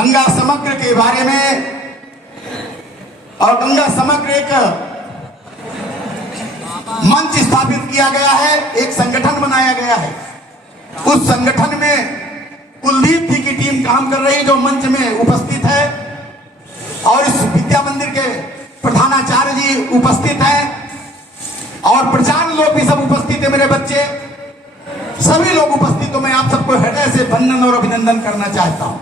गंगा समग्र के बारे में और गंगा समग्र एक मंच स्थापित किया गया है, एक संगठन बनाया गया है। उस संगठन में कुलदीप जी की टीम काम कर रही है जो मंच में उपस्थित है, और इस विद्या मंदिर के प्रधानाचार्य जी उपस्थित हैं, और प्रचार लोग भी सब उपस्थित है, मेरे बच्चे सभी लोग उपस्थित। तो मैं आप सबको हृदय से वंदन और अभिनंदन करना चाहता हूं,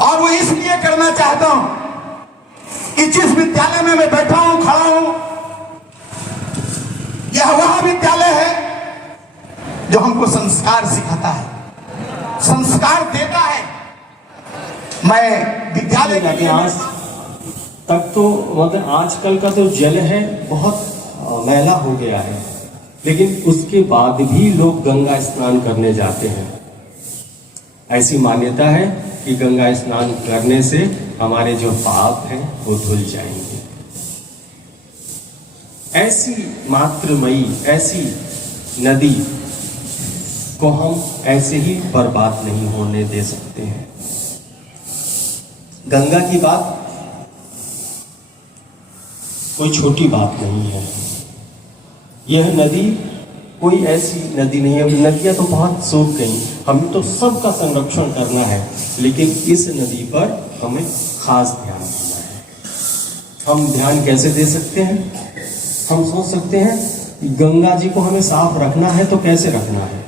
और वो इसलिए करना चाहता हूं कि जिस विद्यालय में मैं बैठा हूं, खड़ा हूं, यह वह विद्यालय है जो हमको संस्कार सिखाता है, संस्कार देता है। मैं विद्यालय के आज तक तो मतलब आजकल का जो जल है बहुत मैला हो गया है, लेकिन उसके बाद भी लोग गंगा स्नान करने जाते हैं। ऐसी मान्यता है कि गंगा स्नान करने से हमारे जो पाप हैं वो धुल जाएंगे। ऐसी मातृमयी ऐसी नदी को हम ऐसे ही बर्बाद नहीं होने दे सकते हैं। गंगा की बात कोई छोटी बात नहीं है। यह नदी कोई ऐसी नदी नहीं है, नदियां तो बहुत सूख गई, हमें तो सबका संरक्षण करना है, लेकिन इस नदी पर हमें खास ध्यान देना है। हम ध्यान कैसे दे सकते हैं? हम सोच सकते हैं कि गंगा जी को हमें साफ रखना है, तो कैसे रखना है?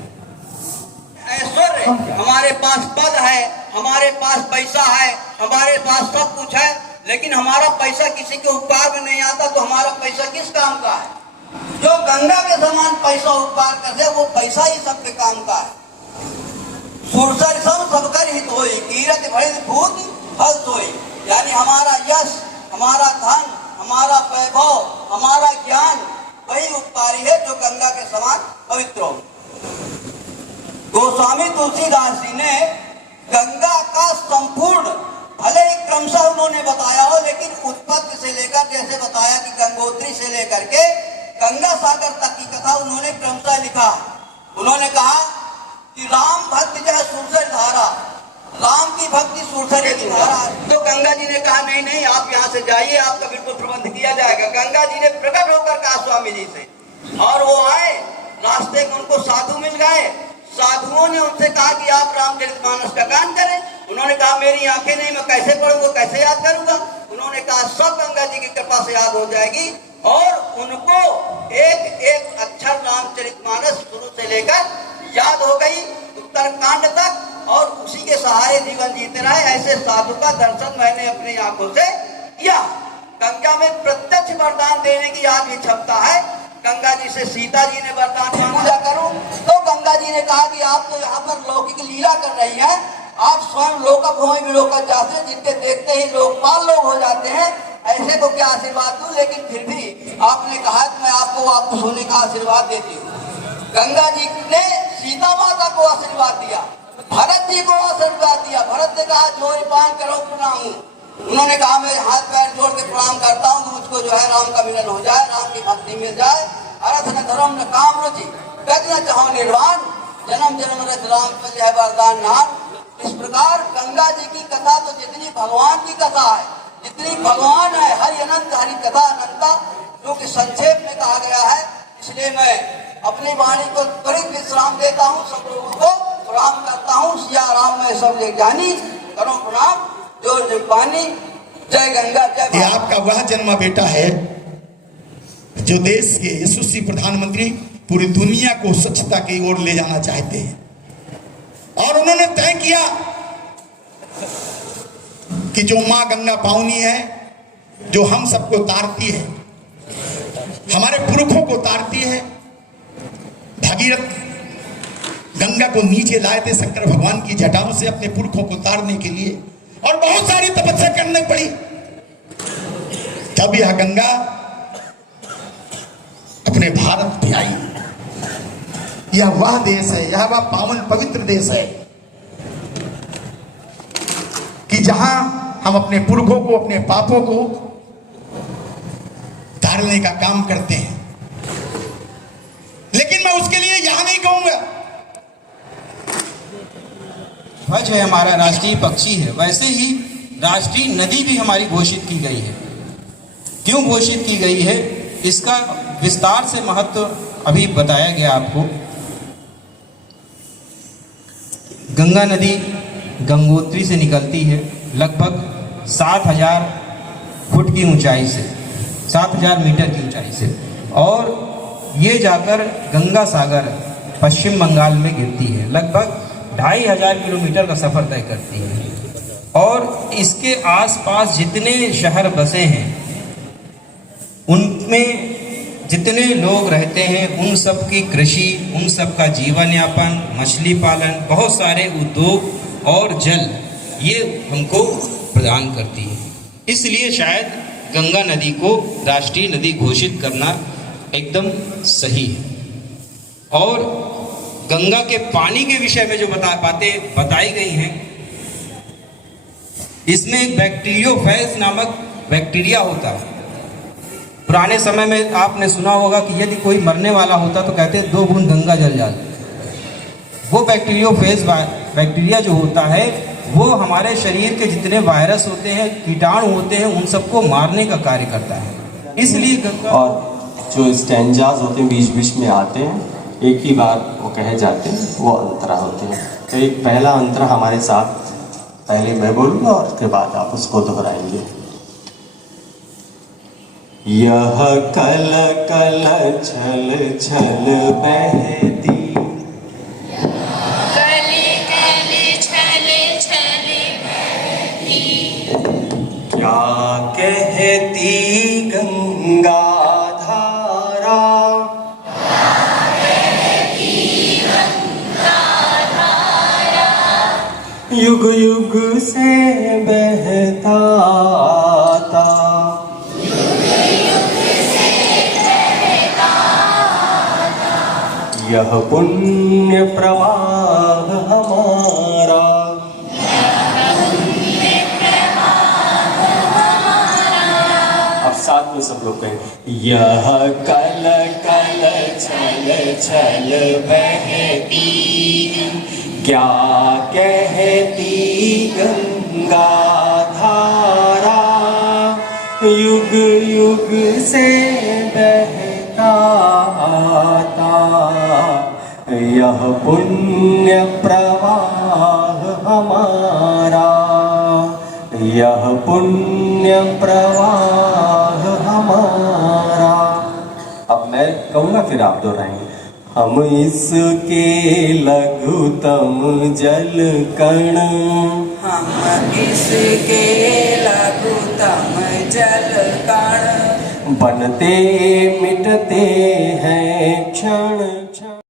ऐश्वर्य, हमारे पास पद है, हमारे पास पैसा है, हमारे पास सब कुछ है, लेकिन हमारा पैसा किसी के उपकार में नहीं आता, तो हमारा पैसा किस काम का है? जो गंगा के समान पैसा उपकार कर दे, वो पैसा ही सबके काम का है। सुरसर सब सबकर हित होई, कीरत भरित भूत फल सोई। यानी हमारा यश, हमारा धन, हमारा वैभव, हमारा ज्ञान वही उपकारी है जो गंगा के समान पवित्र हो। गोस्वामी तुलसीदास जी ने गंगा का संपूर्ण, भले ही क्रमशः उन्होंने बताया हो, लेकिन उत्पत्ति से लेकर, जैसे बताया कि गंगोत्री से लेकर के गंगा सागर तक की कथा उन्होंने क्रमशः लिखा। उन्होंने कहा कि राम भक्ति जो है सुरसर धारा, राम की भक्ति सुरसर की धारा। तो गंगा जी ने कहा नहीं नहीं, आप यहाँ से जाइए, आपका बिल्कुल प्रबंध किया जाएगा। गंगा जी ने प्रकट होकर कहा स्वामी जी से, और वो आए, रास्ते में उनको साधु मिल गए। साधुओं ने उनसे कहा कि आप रामचरितमानस का गान करें। उन्होंने कहा मेरी आंखें नहीं, मैं कैसे पढ़ूंगा, कैसे याद करूंगा? उन्होंने कहा सब गंगा जी की कृपा से याद हो जाएगी, और उनको एक एक अक्षर रामचरितमानस शुरू से लेकर याद हो गई, उत्तरकांड तक, और उसी के सहारे जीवन जीते रहे। ऐसे साधु का दर्शन मैंने अपनी आंखों से किया। गंगा में प्रत्यक्ष वरदान देने की आज भी क्षमता है। गंगा जी से सीता जी ने वरदान मांगा करूं, तो गंगा जी ने कहा कि आप तो यहाँ पर लौकिक लीला कर रही हैं, आप स्वयं लोकभूमि विलोकन जाते हैं, जिनके देखते ही लोकपाल लोग हो जाते हैं, ऐसे को क्या आशीर्वाद दूं? लेकिन फिर भी आपने कहा कि मैं आपको वापस होने का आशीर्वाद देती हूँ। गंगा जी ने सीता माता को आशीर्वाद दिया, भरत जी को आशीर्वाद दिया। भरत ने कहा जोर पान करो प्रणाम। उन्होंने कहा मैं हाथ पैर जोड़ के प्रणाम करता हूँ, मुझको जो है राम का मिलन हो जाए, राम की भक्ति मिल जाए। अर्थ न धर्म न काम रुचि, गति न चाहो निर्वाण, जन्म जन्म रच राम पर है वरदान नाम। इस प्रकार गंगा जी की कथा तो जितनी भगवान की कथा है, जितनी भगवान है, हरि अनंत हरि कथा अनंता, जो कि संक्षेप में कहा गया है। इसलिए मैं अपनी वाणी को त्वरित विश्राम देता हूँ, सब लोगों को प्रणाम करता हूँ। सिया राम में सब ले जानी, करो प्रणाम, जोर जय पानी, जय गंगा जय। ये आपका वह जन्मा बेटा है जो देश के यशस्वी प्रधानमंत्री पूरी दुनिया को स्वच्छता की ओर ले जाना चाहते हैं, और उन्होंने तय किया कि जो माँ गंगा पावनी है, जो हम सबको तारती है, हमारे पुरखों को तारती है। भगीरथ गंगा को नीचे लाए थे शंकर भगवान की जटाओं से अपने पुरखों को तारने के लिए, और बहुत सारी तपस्या करनी पड़ी, तब यह गंगा अपने भारत पे आई। यह वह देश है, यह वह पावन पवित्र देश है कि जहां हम अपने पुरखों को, अपने पापों को तारने का काम करते हैं। लेकिन मैं उसके लिए यहां नहीं कहूंगा ध्वज है, हमारा राष्ट्रीय पक्षी है, वैसे ही राष्ट्रीय नदी भी हमारी घोषित की गई है। क्यों घोषित की गई है, इसका विस्तार से महत्व अभी बताया गया आपको। गंगा नदी गंगोत्री से निकलती है लगभग 7000 फुट की ऊंचाई से, 7000 मीटर की ऊंचाई से, और ये जाकर गंगा सागर पश्चिम बंगाल में गिरती है। लगभग 2500 किलोमीटर का सफ़र तय करती है। और इसके आसपास जितने शहर बसे हैं, उनमें जितने लोग रहते हैं, उन सब की कृषि, उन सब का जीवन यापन, मछली पालन, बहुत सारे उद्योग और जल ये हमको प्रदान करती है। इसलिए शायद गंगा नदी को राष्ट्रीय नदी घोषित करना एकदम सही है। और गंगा के पानी के विषय में जो बातें बताई गई हैं, इसमें एक बैक्टीरियोफेज नामक बैक्टीरिया होता है। पुराने समय में आपने सुना होगा कि यदि कोई मरने वाला होता तो कहते 2 बूंद गंगा जल जाए। वो बैक्टीरियोफेज बैक्टीरिया जो होता है, वो हमारे शरीर के जितने वायरस होते हैं, कीटाणु होते हैं, उन सबको मारने का कार्य करता है। इसलिए गंगा और जो स्टैंजाज होते हैं बीच बीच में आते हैं, एक ही बार वो कहे जाते हैं, वो अंतरा होते हैं। तो एक पहला अंतरा हमारे साथ, पहले मैं बोलूँगा और उसके बाद आप उसको दोहराएंगे। यह कल कल छल छल बहती, कली कली छल छल बहती, क्या कहती गंगा धारा, युग युग से बहता आता, यह पुण्य प्रवाह हमारा, अब साथ में सब लोग कहें। यह कल कल छल छल बहती, क्या कहती गंगा धारा, युग युग से बहता आता, यह पुण्य प्रवाह हमारा, यह पुण्य प्रवाह हमारा। अब मैं कहूँगा फिर आप दोहराएंगे। हम इसके लघुतम जल कण, हम इसके लघुतम जल कण, बनते मिटते हैं क्षण क्षण।